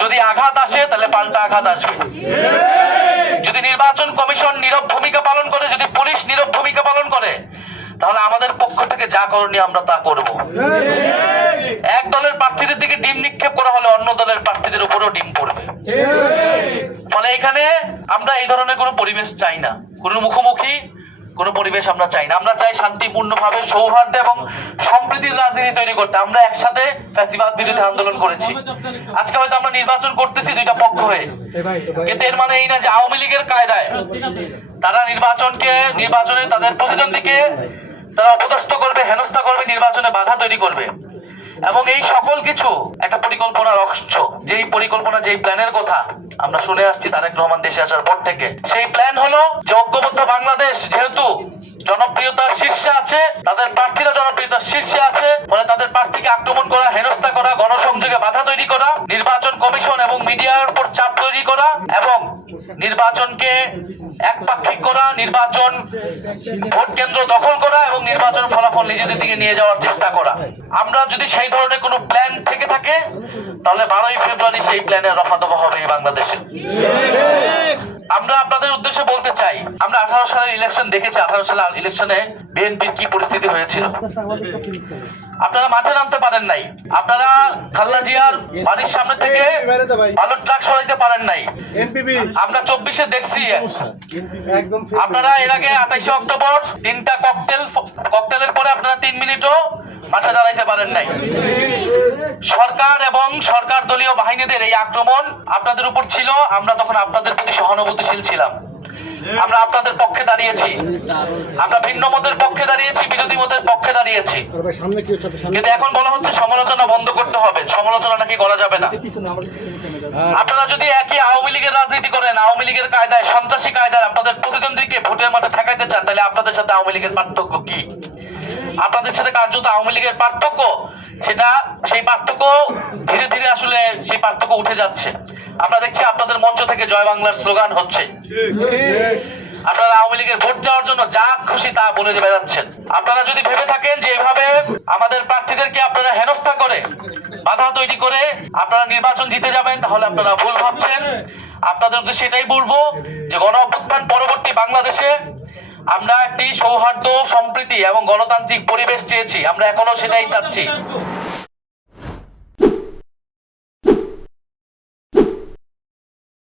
যদি আঘাত আসে তাহলে পাল্টা আঘাত আসবে। যদি নির্বাচন কমিশন নীরব ভূমিকা পালন করে, যদি পুলিশ নীরব ভূমিকা পালন করে, তাহলে আমাদের পক্ষ থেকে যা করণীয় আমরা তা করব। এক দলের প্রার্থীদের দিকে ডিম নিক্ষেপ করা হলে অন্য দলের প্রার্থীদের উপরেও ডিম পড়বে। ফলে এখানে আমরা এই ধরনের কোনো পরিবেশ চাই না, কোনো মুখোমুখি কোনো পরিবেশ আমরা চাই না। আমরা চাই শান্তিপূর্ণভাবে সৌহার্দ্য এবং সম্প্রীতির রাজনীতি তৈরি করতে। আমরা একসাথে ফ্যাসিবাদ বিরোধী আন্দোলন করেছি। আজকে হয়তো আমরা নির্বাচন করতেছি দুইটা পক্ষ হয়ে, কিন্তু এর মানে এই না যে আওয়ামী লীগের কায়দায় তারা নির্বাচনে তাদের প্রতিদ্বন্দ্বীকে তারা অপদস্থ করবে, হেনস্থা করবে, নির্বাচনে বাধা তৈরি করবে। এবং এই সকল কিছু একটা পরিকল্পনার অংশ। যেই পরিকল্পনা, যেই প্ল্যানের কথা আমরা শুনে আসছি তারেক রহমান দেশে আসার পর থেকে, সেই প্ল্যান হলো যে ঐক্যবদ্ধ বাংলাদেশ যেহেতু জনপ্রিয়তার শীর্ষে আছে, তাদের প্রার্থীরা জনপ্রিয়তার শীর্ষে আছে, ফলে তাদের প্রার্থীকে আক্রমণ করা, হেনস্থা করা, গণসংযোগে বাধা তৈরি করা, নির্বাচন কমিশন এবং মিডিয়ার উপর চাপ তৈরি করা এবং নির্বাচনকে একপাক্ষিক করা, নির্বাচন ভোট কেন্দ্র দখল করা এবং নির্বাচন ফলাফল নিজেদের দিকে নিয়ে যাওয়ার চেষ্টা করা। আমরা যদি সেই ধরনের কোনো প্ল্যান থেকে থাকে তাহলে 12ই ফেব্রুয়ারি সেই প্ল্যানের রফাদফা হবে এই বাংলাদেশে। আমরা আপনাদের উদ্দেশ্যে বলতে চাই, আমরা 18 সালের ইলেকশন দেখেছি। 18 সালের ইলেকশনে বিএনপির কি পরিস্থিতি হয়েছিল। আপনারা মাঠে নামতে পারেন নাই, আপনারা খালেদা জিয়ার বাড়ির সামনে থেকে বালুর ট্রাক সরাইতে পারেন নাই। আমরা 24-এ দেখছি আপনারা এর আগে 28 অক্টোবর 3টা ককটেলের পরে আপনারা 3 মিনিটও মাঠে দাঁড়াইতে পারেন নাই। সরকার এবং সরকার দলীয় বাহিনীদের এই আক্রমণ আপনাদের উপর ছিল। আমরা তখন আপনাদের প্রতি সহানুভূতিশীল ছিলাম। আমরা আপনাদের পক্ষে দাঁড়িয়েছি, আমরা ভিন্ন মতের পক্ষে দাঁড়িয়েছি, বিরোধী মতের পক্ষে দাঁড়িয়েছি। কিন্তু এখন বলা হচ্ছে সমালোচনা বন্ধ করতে হবে, সমালোচনা নাকি করা যাবে না। আপনারা যদি একই আওয়ামী লীগের রাজনীতি করেন, আওয়ামী লীগের কায়দায়, সন্ত্রাসী কায়দায় আপনাদের প্রতিদ্বন্দ্বীকে ভোটের মাঠে ঠেকাইতে চান, তাহলে আপনাদের সাথে আওয়ামী লীগের পার্থক্য কি? আপনাদের সাথে কার্যত আওয়ামী লীগের পার্থক্য, সেই পার্থক্য ধীরে ধীরে আসলে সেই পার্থক্য উঠে যাচ্ছে। আমরা দেখছি আপনাদের মঞ্চ থেকে জয় বাংলার স্লোগান হচ্ছে। আপনারা আওয়ামী লীগের ভোট যাওয়ার জন্য যা খুশি তা বলে বেড়াচ্ছেন। আপনারা যদি ভেবে থাকেন যে এভাবে আমাদের প্রার্থীদেরকে আপনারা হেনস্থা করে, বাধা তৈরি করে আপনারা নির্বাচন জিতে যাবেন, তাহলে আপনারা ভুল ভাবছেন। আপনাদের উদ্দেশ্যে সেটাই বলবো যে গণ অভ্যুত্থান পরবর্তী বাংলাদেশে আমরা একটি সৌহার্দ্য, সম্প্রীতি এবং গণতান্ত্রিক পরিবেশ চেয়েছি। আমরা এখনো সেটাই চাচ্ছি।